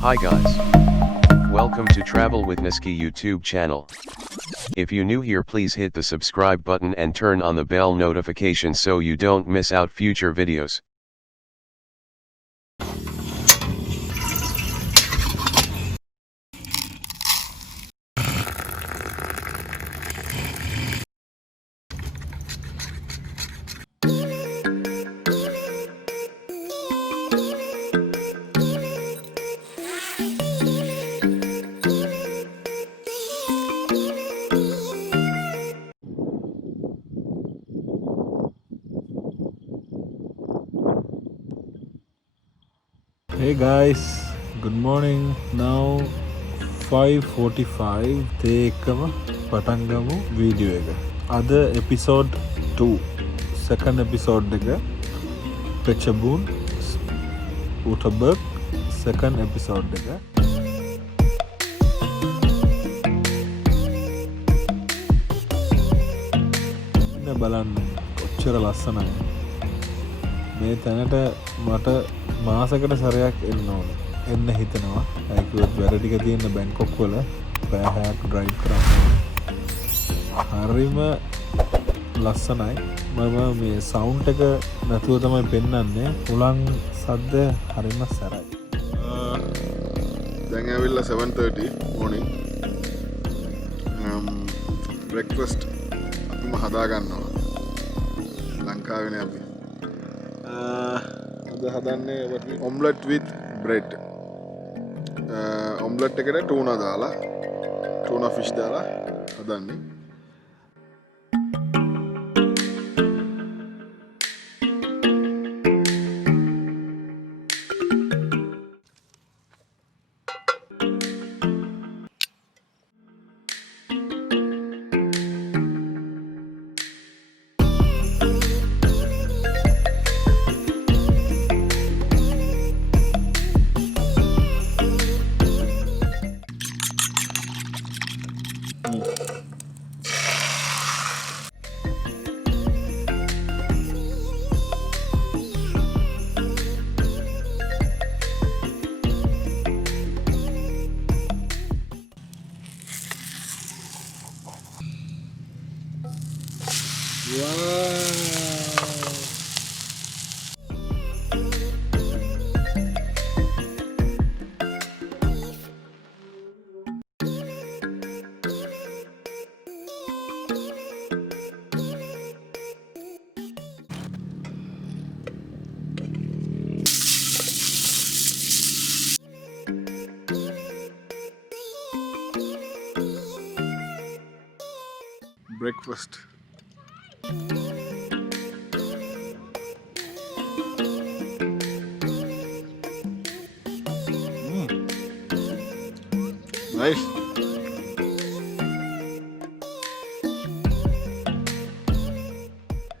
Hi guys. Welcome to Travel with Nusky YouTube channel. If you new here, please hit the subscribe button and turn on the bell notification so you don't miss out future videos. Hey guys, good morning. Now 5:45 තේකම පටන් ගමු video එක. අද episode 2 second episode එක Phetchabun Thailand-Tanyaberry second episode එක. ඉන්න බලන්න කොච්චර ලස්සනයි. මේ තැනට මට මාසකට සැරයක් එන්න ඕනේ. එන්න හිතනවා. ඒකවත් වැඩ ටික තියෙන බැංකොක් වල පැය 6ක් ඩ්‍රයිව් කරන්න ඕනේ. හරිම ලස්සනයි. මම මේ සවුන්ඩ් එක නැතුව තමයි පෙන්වන්නේ. උලන් සද්ද හරිම සැරයි. දැන් ඇවිල්ලා 7:30 morning. breakfast අපිම හදා ගන්නවා. ලංකාවේනේ අපි. අද හදන්නේ omelette with bread. omelette එකට tuna දාලා tuna fish දාලා හදන්නේ. breakfast. Nice.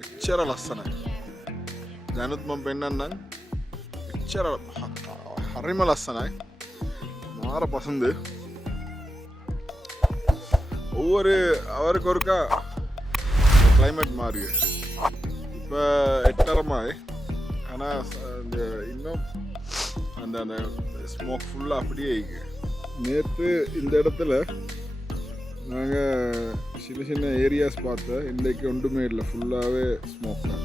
එච්චර ලස්සනයි. දැනුත් මම පෙන්නන්නම්. එච්චර හරිම ලස්සනයි. මාර පසන්ද. ஒவ்வொரு அவருக்கு ஒருக்கா கிளைமேட் மாறி இப்போ 8:30 ஆனால் இன்னும் அந்த அந்த ஸ்மோக் ஃபுல்லாக அப்படியே இருக்கு. நேற்று இந்த இடத்துல நாங்கள் சின்ன சின்ன ஏரியாஸ் பார்த்தோம். இன்றைக்கு ஒன்றுமே இல்லை, ஃபுல்லாகவே ஸ்மோக் தான்.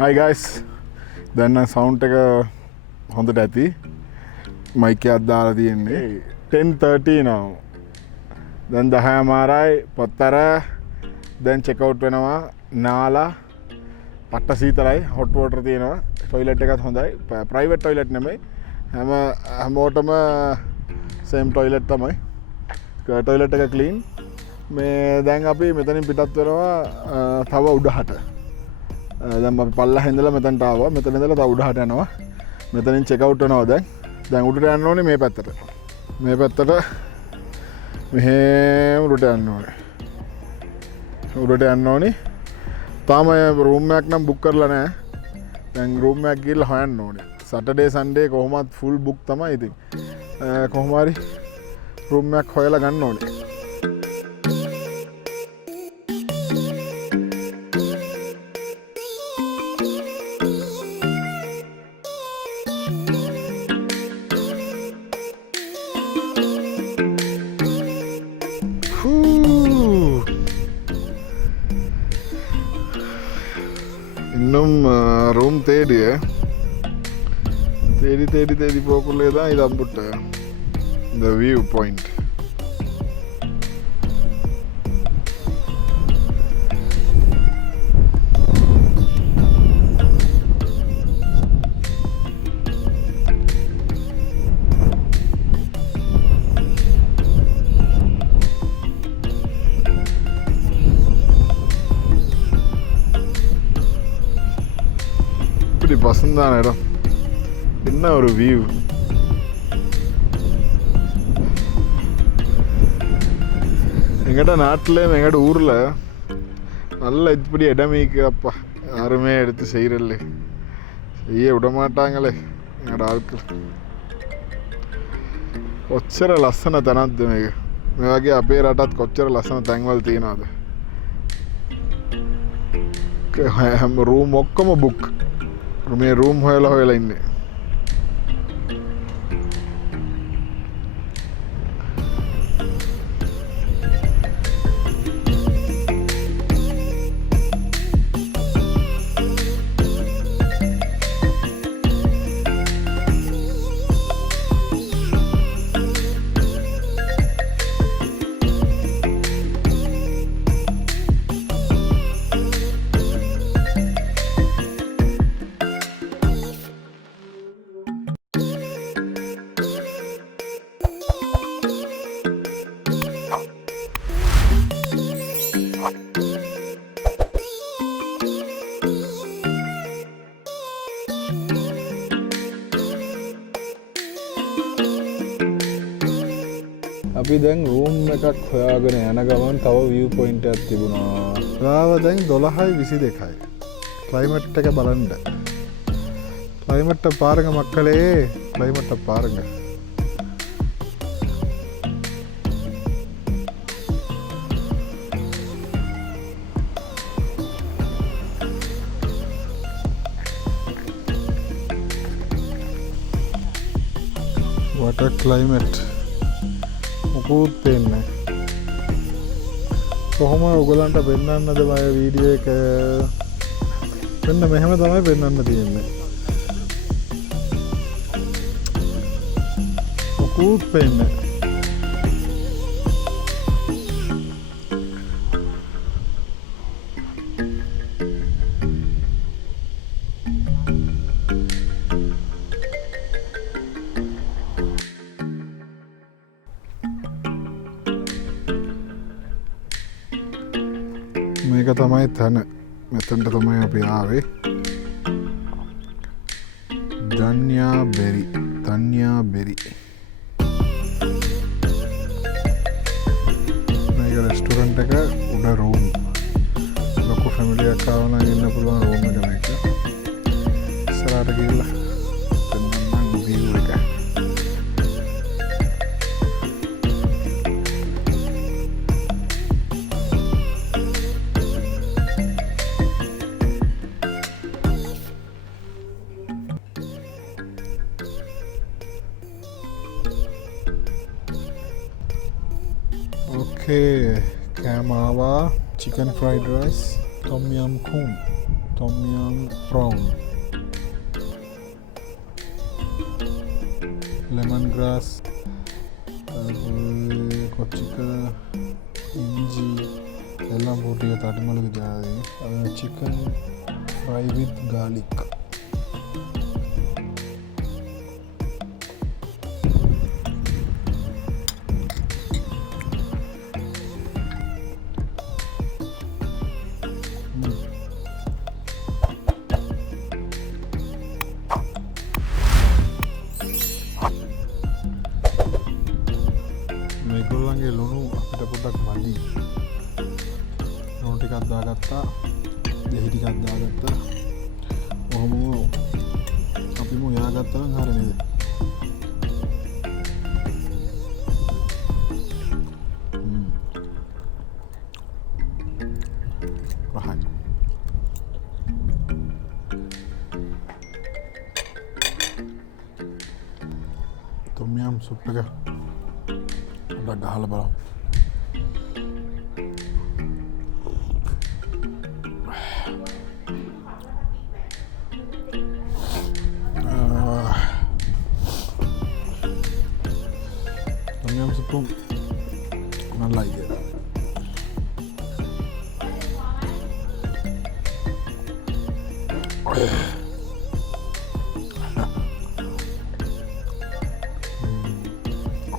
ஹாய் காய்ஸ், දැන් නම් සවුන්ඩ් එක හොඳට ඇති. මයික් එකක් දාලා තියෙන්නේ. 10:30 now. දැන් 10:00 පත්තර. දැන් චෙක් අවුට් වෙනවා. නාලා පට්ට සීතලයි. හොට් වෝටර් තියෙනවා. ටොයිලට් එකත් හොඳයි. ප්‍රයිවට් ටොයිලට් නෙමෙයි. හැමෝටම සේම් ටොයිලට් තමයි. ටොයිලට් එක ක්ලීන්. මේ දැන් අපි මෙතනින් පිටත් වෙනවා තව උඩහට. දැන් අපි පල්ලෙහා ඉඳලා මෙතනට ආවා. මෙතන ඉඳලා තව උඩහට යනවා. මෙතනින් චෙක් අවුට් වෙනවා දැන්. දැන් උඩට යන්න ඕනේ මේ පැත්තට. මේ පැත්තට මෙහෙම උඩට යන්න ඕනේ. උඩට යන්න ඕනේ. තාම රූම් එකක් නම් බුක් කරලා නැහැ. දැන් රූම් එකක් ගිහලා හොයන්න ඕනේ. සැටර්ඩේ සන්ඩේ කොහොමත් ෆුල් බුක් තමයි ඉතින්. කොහොම හරි රූම් එකක් හොයලා ගන්න ඕනේ. இன்னும் ரூம் தேடி போக்குள்ளே தான் இது அம்புட்டு இந்த வியூ பாயிண்ட். இப்படி பசந்தான இடம், என்ன ஒரு வியூ. எங்கள்கிட்ட நாட்டில் எங்கள்கிட்ட ஊரில் நல்ல இப்படி இடமேக்கு அப்பா யாருமே எடுத்து செய்கிறல்ல, செய்ய விட மாட்டாங்களே எங்களோட ஆட்கள். කොච්චර ලස්සන තැනක්ද මේක. මේ වගේ අපේ රටත් කොච්චර ලස්සන තැන්වල තියෙනවද. හැම රූම් ඔක්කොම බුක්. මේ රූම් හොයලා ඉන්නේ. අපි දැන් රූම් එකක් හොයාගෙන යන ගමන් තව විව් පොයින්ට් එකක් තිබුණා. ගාව දැන් 12:22යි. ක්ලයිමේට් එක බලන්න. ක්ලයිමේට් එක පාරங்க மக்களே, ක්ලයිමේට් එක පාරங்க. What a climate. මුකුත් පේන්නේ කොහොම ඔයගලන්ට පෙන්වන්නද මම වීඩියෝ එක. මෙන්න මෙහෙම තමයි පෙන්වන්න තියෙන්නේ. මුකුත් පේන්නේ මේක තමයි තැන. මෙතනට තමයි අපි ආවේ. Tanyaberry. මේක රෙස්ටුරන්ට් එක උඩ රූම්. ලොකු ෆැමිලි එකක් ආව නම් ඉන්න පුළුවන් රූම් එක මේක. ඉස්සරහට ගිහලා පෙන්නන්නම් view එක. Okay, kamawa, chicken fried rice, tom yum goong, tom yum prawn, lemongrass, kochika, inji, ellam potiga tadimalu jadi, chicken fry with garlic. මේගොල්ලන්ගේ ලුණු අපිට පොඩ්ඩක් මදි. ලුණු ටිකක් දාගත්තා, දෙහි ටිකක් දාගත්තා. ඔහොම අපිම උයාගත්තා නම් හරිය නේද? රහයි. tom yum සුප් එක පොඩ්ඩක් ගහලා බලමු. அதுக்கும் நல்லா இது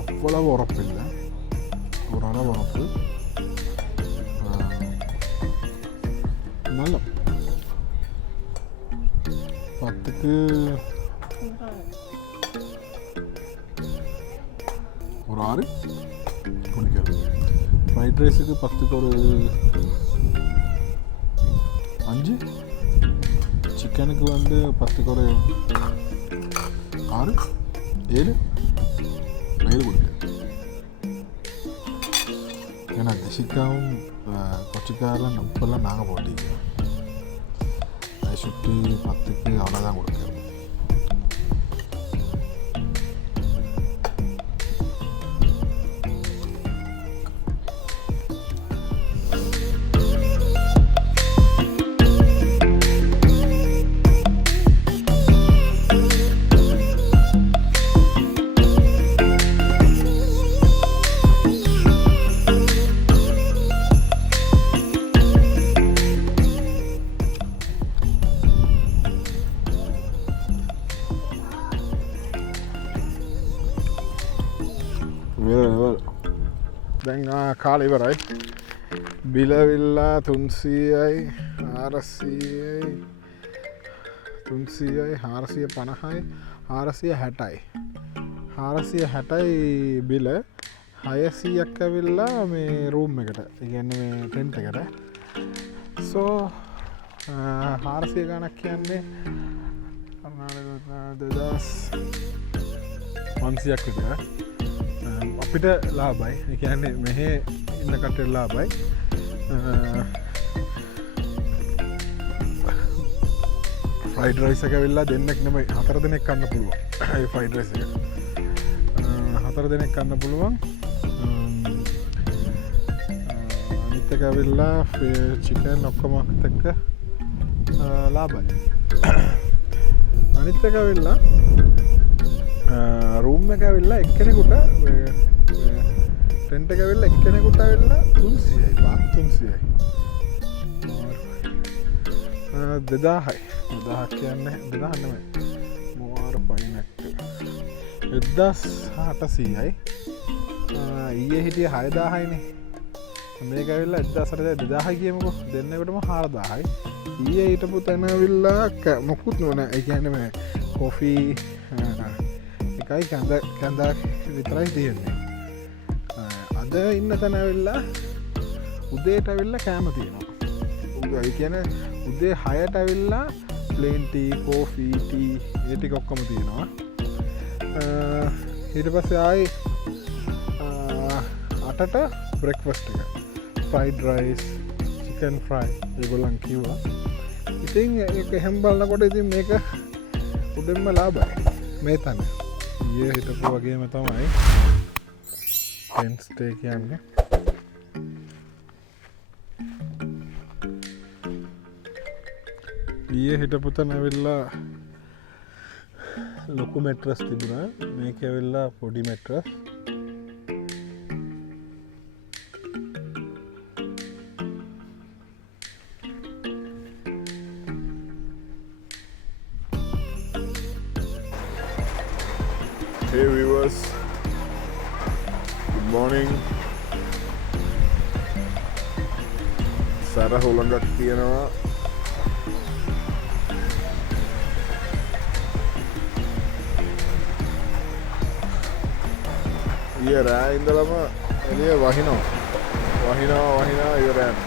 அவ்வளவு உரப்பு இல்லை ஓரளவு உரப்பு நல்ல 10க்கு ஒரு 6 குடிக்கிறது ஃப்ரைட் ரைஸுக்கு 10க்கு ஒரு 5 சிக்கனுக்கு வந்து 10க்கு ஒரு 6 7 குடிக்கிறது ஏன்னா தசிக்காவும் கொச்சிக்காரெலாம் இப்போல்லாம் நாங்கள் போட்டிக்கிறோம் அதை சுற்றி 10க்கு அவ்வளோதான் கொடுக்குறோம் දැන් කාල ඉවරයි බිලවිල්ලා 300යි 400යි 300යි 450යි 460යි 460යි බිල 600ක් ඇවිල්ලා මේ රූම් එකට ඒ කියන්නේ මේ ටෙන්ට් එකට සෝ 400 ගණක් කියන්නේ 2500ක් විතර අපිට ලාභයි ඒ කියන්නේ මෙහෙ ඉන්න කට්ටියට ලාභයි ෆ්‍රයිඩ් රයිස් එක ඇවිල්ලා දෙන්නෙක් නෙමෙයි 4 දෙනෙක් කන්න පුළුවන් ඒ ෆ්‍රයිඩ් රයිස් එක 4 දෙනෙක් කන්න පුළුවන් අනිත් එක ඇවිල්ලා චිකන් ඔක්කොම එක්ක ලාභයි අනිත් එක ඇවිල්ලා රූම් එක ඇවිල්ලා එක්කෙනෙකුට ටෙන්ට් එක ඇවිල්ලා එක්කෙනෙකුට ඇවිල්ලා 300යි බාත් 300යි 2000යි 2000 කියන්නේ 2000 නෙමෙයි මොවාර පයින්ක් 1800යි ඊයේ හිටියේ 6000යිනේ මේක ඇවිල්ලා 1800 2000 කියමුකෝ දෙන්නෙකුටම 4000යි ඊයේ හිටපු තැන ඇවිල්ලා මොකුත් නෑ ඒ කියන්නේ මේ කොෆි එකයි කැඳ විතරයි තියෙන්නේ අද ඉන්න තැන ඇවිල්ලා උදේට ඇවිල්ලා කෑම තියෙනවා ඒ කියන්නේ උදේ 6ට ඇවිල්ලා ප්ලේන් ටී කෝෆි ටී ඒ ටික ඔක්කොම තියෙනවා ඊට පස්සේ ආයි 8ට බ්‍රෙක්ෆාස්ට් එක ෆ්‍රයිඩ් රයිස් චිකන් ෆ්‍රයි ඒගොල්ලන් කිව්වා ඉතින් ඒක හැම බලනකොට ඉතින් මේක උඩින්ම ලාභයි මේ තැන ඊයේ හිටපු වගේම තමයි ටෙන්ට් ස්ටේ කියන්නේ ඊයේ හිටපු තැන ඇවිල්ලා ලොකු මැට්‍රස් තිබුණා මේක ඇවිල්ලා පොඩි මැට්‍රස් Hey viewers, good morning. සැර හුළඟක් තියෙනවා. ඊයේ රෑ ඉඳලම එළිය වහිනවා ඉවරයන්.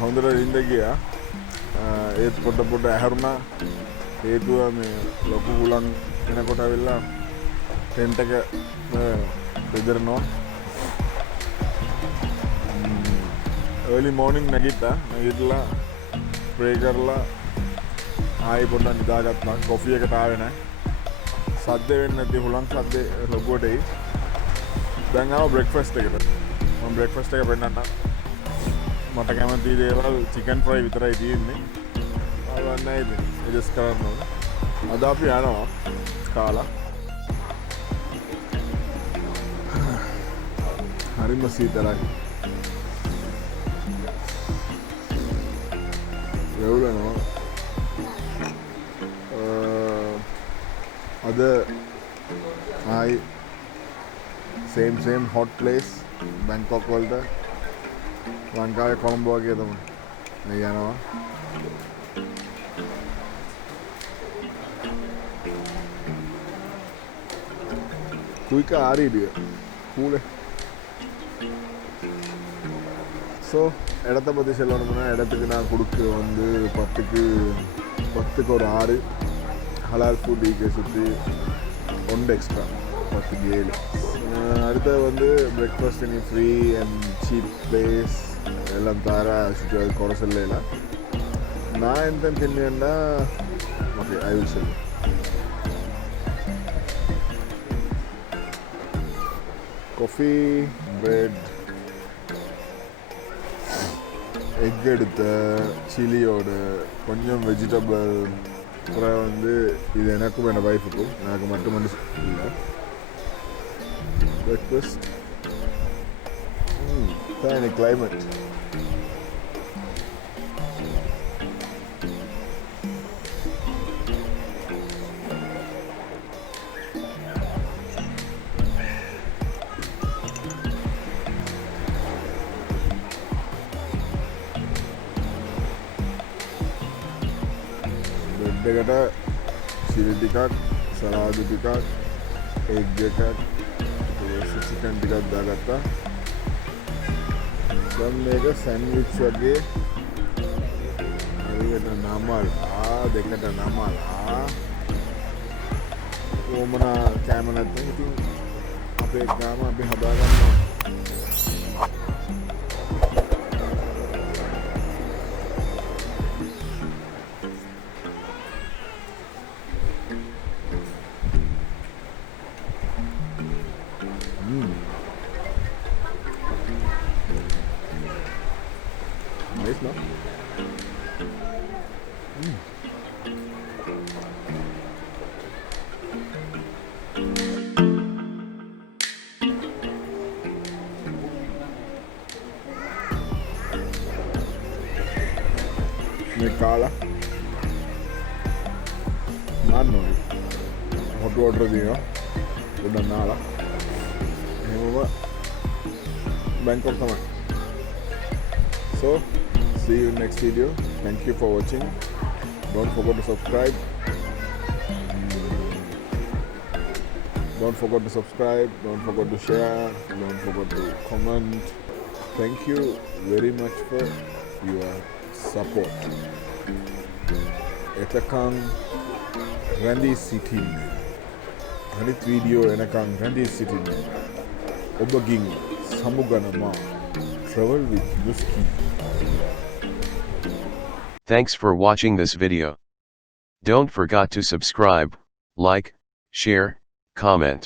හොඳට ඉඳ ගියා ඒත් පොඩ ඇහැරුණා හේතුව මේ ලොකු හුලං එනකොට ඇවිල්ලා ටෙන්ට් එක බෙදරනවා early morning නැගිටලා ස්ප්‍රේ කරලා ආයෙ පොඩ්ඩක් නිදාගත්තා කොෆි එකට ආවේ නැහැ සද්ද වෙන්නේ නැති හුලං සද්ද ලොකුවට එයි දැන් ආව බ්‍රෙක්ෆාස්ට් එකට. මම බ්‍රෙක්ෆාස්ට් එක පෙන්නන්නම්. මට කැමති දේවල් චිකන් ෆ්‍රයි විතරයි තියෙන්නේ. ආවන්නයි ඉතින් ඇඩ්ජස්ට් කරන්න ඕනේ. අද අපි යනවා කාලා. හරිම සීතලයි. වෙවුලනවා. අද ආයි same hot place Bangkok වලට ලංකාවේ කොළඹ වගේ තමයි මේ යනවා. குயிக்கா ஆறிடு கூலே. ஸோ இடத்த பற்றி சொல்லணும்னா இடத்துக்கு நான் கொடுக்க வந்து 10க்கு ஒரு 6 ஹலால் ஃபுட் ஈக்கை சுற்றி 1 எக்ஸ்ட்ரா 10க்கு 7. அடுத்தது வந்து பிரேக்ஃபாஸ்ட் நீ ஃப்ரீ அண்ட் சீப் பிளேஸ் எல்லாம் தார சுற்றி அது குறை சொல்லலாம். நான் எந்த தின்னா ஓகே ஐ வில் சொல்லு. காஃபி பிரெட் எக் எடுத்த சில்லியோட கொஞ்சம் வெஜிடபிள் அப்புறம் வந்து இது எனக்கும் என் ஒய்ஃபுக்கும் எனக்கு மட்டும் இல்லை. breakfast. Tiny climate. bread එකට chili ටිකක් සලාද ටිකක් egg එකක් चिकन टिकट दागता. දැන් මේක සෑන්ඩ්විච් වගේ හරියට නමලා දෙකට නමලා ඕමනා කැම නැත්නම් ඉතින් අපේ ගාම අපි හදා ගන්නවා. Nice, no? මේ කාලා නාන්න ඕනේ. හොට් වෝටර් දිනවා. උඩ නාලා. එහෙමම බැංකොක් තමයි. So, see you in next video. Thank you for watching. Don't forget to subscribe. Don't forget to subscribe. Don't forget to share. Don't forget to comment. Thank you very much for your support. Etakang Randy City. Hanit video enakang Randy City. Obaging Samuganama. Travel with Nusky. Thanks for watching this video. Don't forget to subscribe, like, share, comment.